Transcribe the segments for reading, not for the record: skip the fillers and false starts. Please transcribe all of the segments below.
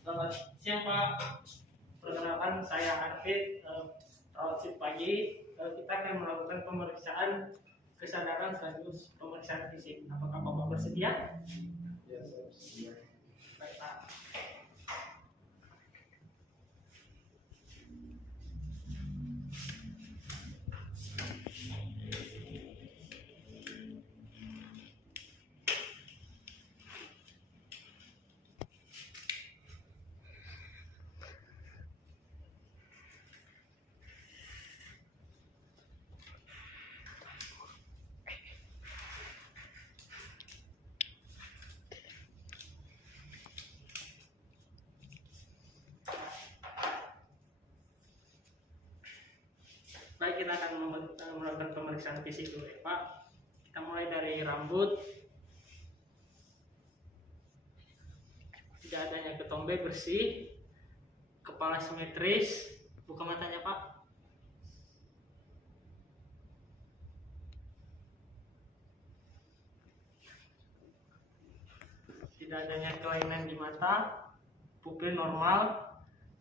Selamat siang Pak. Perkenalkan saya Arfid, rawat shift pagi. Kita akan melakukan pemeriksaan kesadaran sekaligus pemeriksaan fisik. Apakah Bapak bersedia? Ya, saya. Baik Pak. Baik, kita akan melakukan pemeriksaan fisik dulu ya Pak. Kita mulai dari rambut. Tidak adanya ketombe bersih, kepala simetris, buka matanya Pak. Tidak adanya kelainan di mata, pupil normal.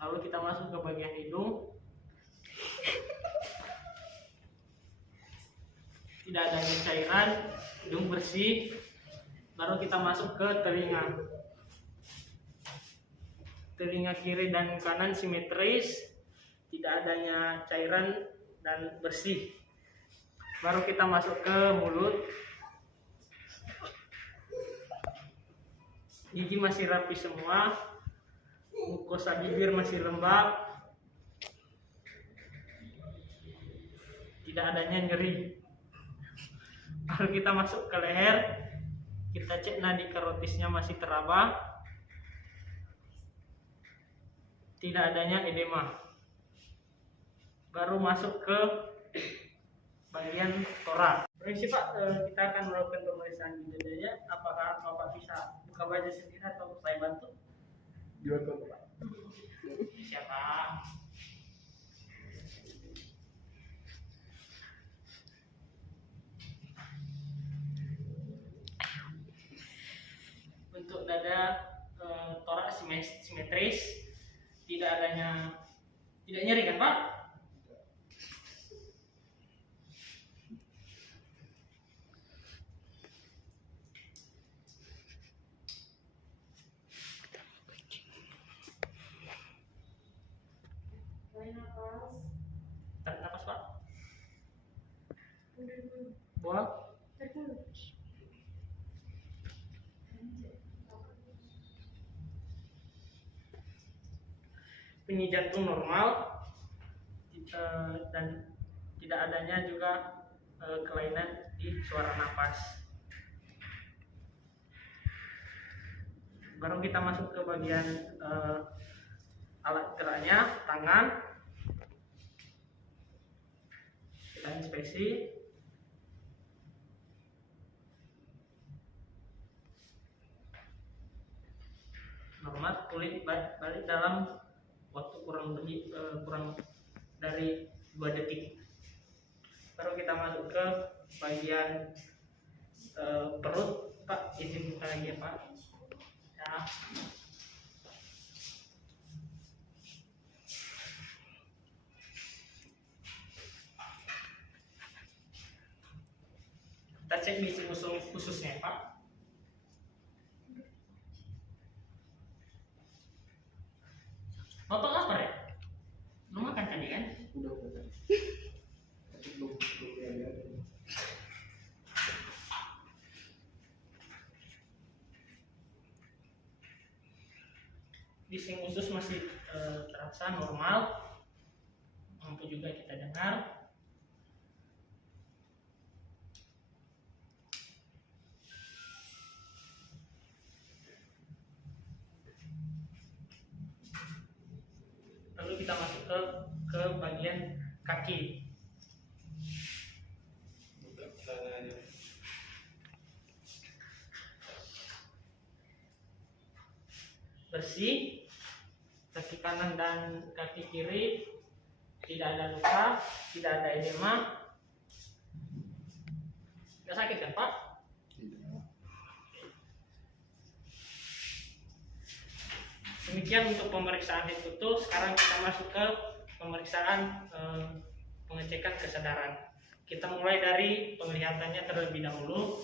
Lalu kita masuk ke bagian hidung. Tidak adanya cairan, hidung bersih. Baru kita masuk ke telinga. Telinga kiri dan kanan simetris, tidak adanya cairan dan bersih. Baru kita masuk ke mulut. Gigi masih rapi semua, mukosa bibir masih lembab, tidak adanya nyeri. Baru kita masuk ke leher, kita cek nadi karotisnya masih teraba, tidak adanya edema. Baru masuk ke bagian torak. Permisi Pak, kita akan melakukan pemeriksaan di dadanya. Apakah Bapak bisa buka baju sendiri atau saya bantu? Dibantu Pak. Siapa? Untuk dada torak simetris, tidak nyeri kan Pak? Tarik nafas Pak. Buang. Denyut jantung normal, dan tidak adanya juga kelainan di suara napas. Baru kita masuk ke bagian alat geraknya, tangan. Kita inspeksi. Normal, kulit balik dalam waktu kurang dari 2 detik. Baru kita masuk ke bagian perut Pak, izin buka lagi ya Pak ya. Kita cek misi khususnya Pak. Nonton apa ya? Lu makan tadi kan? Udah. Tapi belum ya. Bising usus masih terasa normal, mampu juga kita dengar. Lalu kita masuk ke bagian kaki. Buka celananya. Bersih, kaki kanan dan kaki kiri tidak ada luka, tidak ada edema. Tidak sakit kan Pak? Tidak. Demikian Demikian untuk pemeriksaan head to toe. Sekarang kita masuk ke pemeriksaan pengecekan kesadaran. Kita mulai dari penglihatannya terlebih dahulu.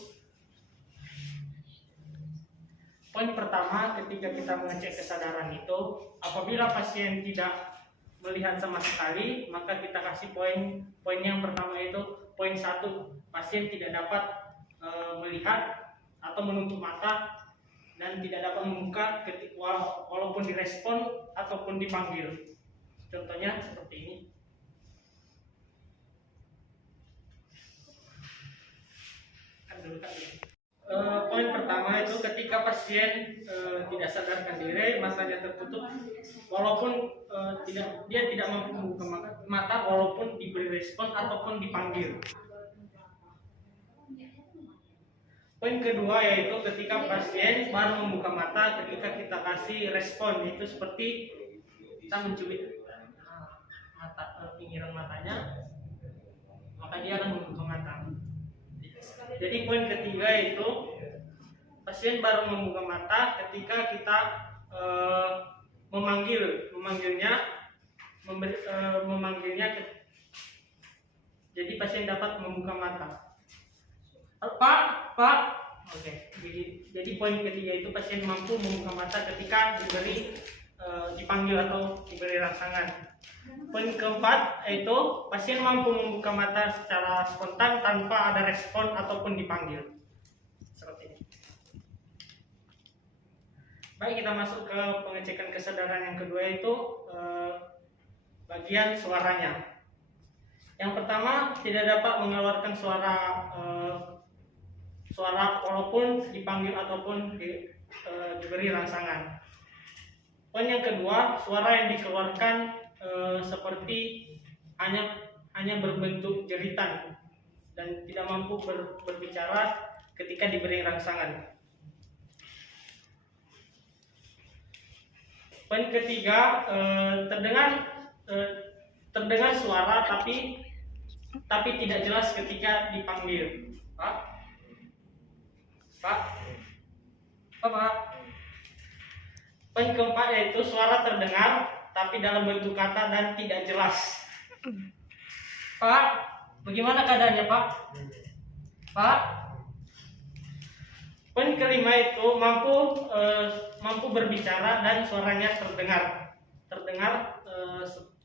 Poin pertama ketika kita mengecek kesadaran itu, apabila pasien tidak melihat sama sekali, maka kita kasih poin yang pertama itu poin 1, pasien tidak dapat melihat atau menutup mata dan tidak dapat membuka walaupun direspon ataupun dipanggil. Contohnya seperti ini. Poin pertama itu ketika pasien tidak sadarkan diri, matanya tertutup, walaupun dia tidak mampu membuka mata walaupun diberi respon ataupun dipanggil. Poin kedua yaitu ketika pasien baru membuka mata ketika kita kasih respon, itu seperti kita mencubit pinggiran matanya, maka dia akan membuka mata. Jadi poin ketiga itu pasien baru membuka mata ketika kita memanggilnya. Jadi pasien dapat membuka mata. Pak. Oke. Jadi poin ketiga itu pasien mampu membuka mata ketika dipanggil atau diberi rangsangan. Poin keempat yaitu pasien mampu membuka mata secara spontan tanpa ada respon ataupun dipanggil. Seperti ini. Baik, kita masuk ke pengecekan kesadaran yang kedua, yaitu bagian suaranya. Yang pertama, tidak dapat mengeluarkan suara walaupun dipanggil ataupun diberi rangsangan. Poin yang kedua, suara yang dikeluarkan seperti hanya berbentuk jeritan dan tidak mampu berbicara ketika diberi rangsangan. Poin ketiga, terdengar suara tapi tidak jelas ketika dipanggil. Pak. Poin keempat yaitu suara terdengar tapi dalam bentuk kata dan tidak jelas. Pak, bagaimana keadaannya Pak? Pak. Poin kelima itu mampu berbicara dan suaranya terdengar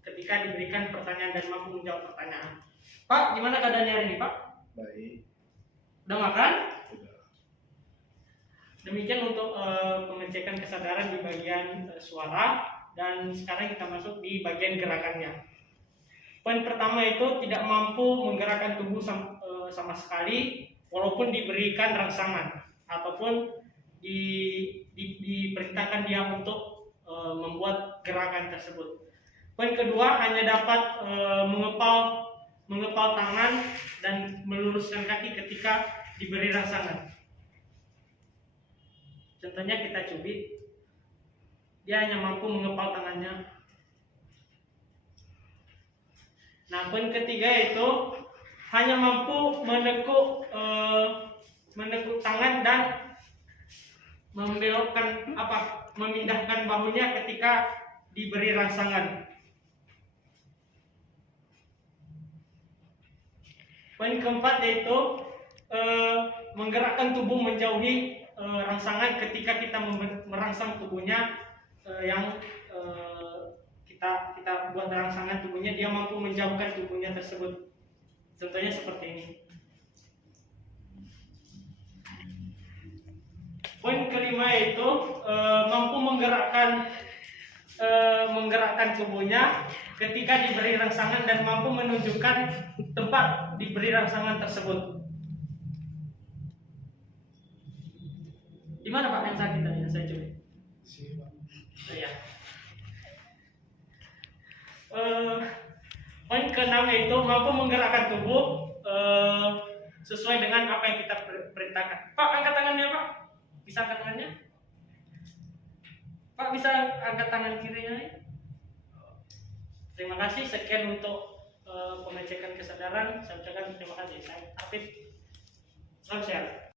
ketika diberikan pertanyaan dan mampu menjawab pertanyaan. Pak, gimana keadaannya hari ini Pak? Baik. Udah makan? Sudah. Demikian untuk pengecekan kesadaran di bagian suara. Dan sekarang kita masuk di bagian gerakannya. Poin pertama itu tidak mampu menggerakkan tubuh sama sekali walaupun diberikan rangsangan ataupun diperintahkan dia untuk membuat gerakan tersebut. Poin kedua, hanya dapat mengepal tangan dan meluruskan kaki ketika diberi rangsangan. Contohnya kita cubit. Dia hanya mampu mengepal tangannya. Nah, poin ketiga itu hanya mampu menekuk tangan dan memindahkan bahunya ketika diberi rangsangan. Poin keempat yaitu menggerakkan tubuh menjauhi rangsangan ketika kita merangsang tubuhnya. Yang kita buat rangsangan tubuhnya, dia mampu menjauhkan tubuhnya tersebut. Contohnya seperti ini. Poin kelima yaitu mampu menggerakkan tubuhnya ketika diberi rangsangan dan mampu menunjukkan tempat diberi rangsangan tersebut. Di mana Pak yang sakit tadi? Saya coba. Ya. Poin keenam yaitu mampu menggerakkan tubuh sesuai dengan apa yang kita perintahkan. Pak, angkat tangannya Pak. Bisa angkat tangannya? Pak, bisa angkat tangan kirinya? Terima kasih. Sekian untuk pengecekan kesadaran. Saya ucapkan terima kasih. Saya Afif. Salam sehat.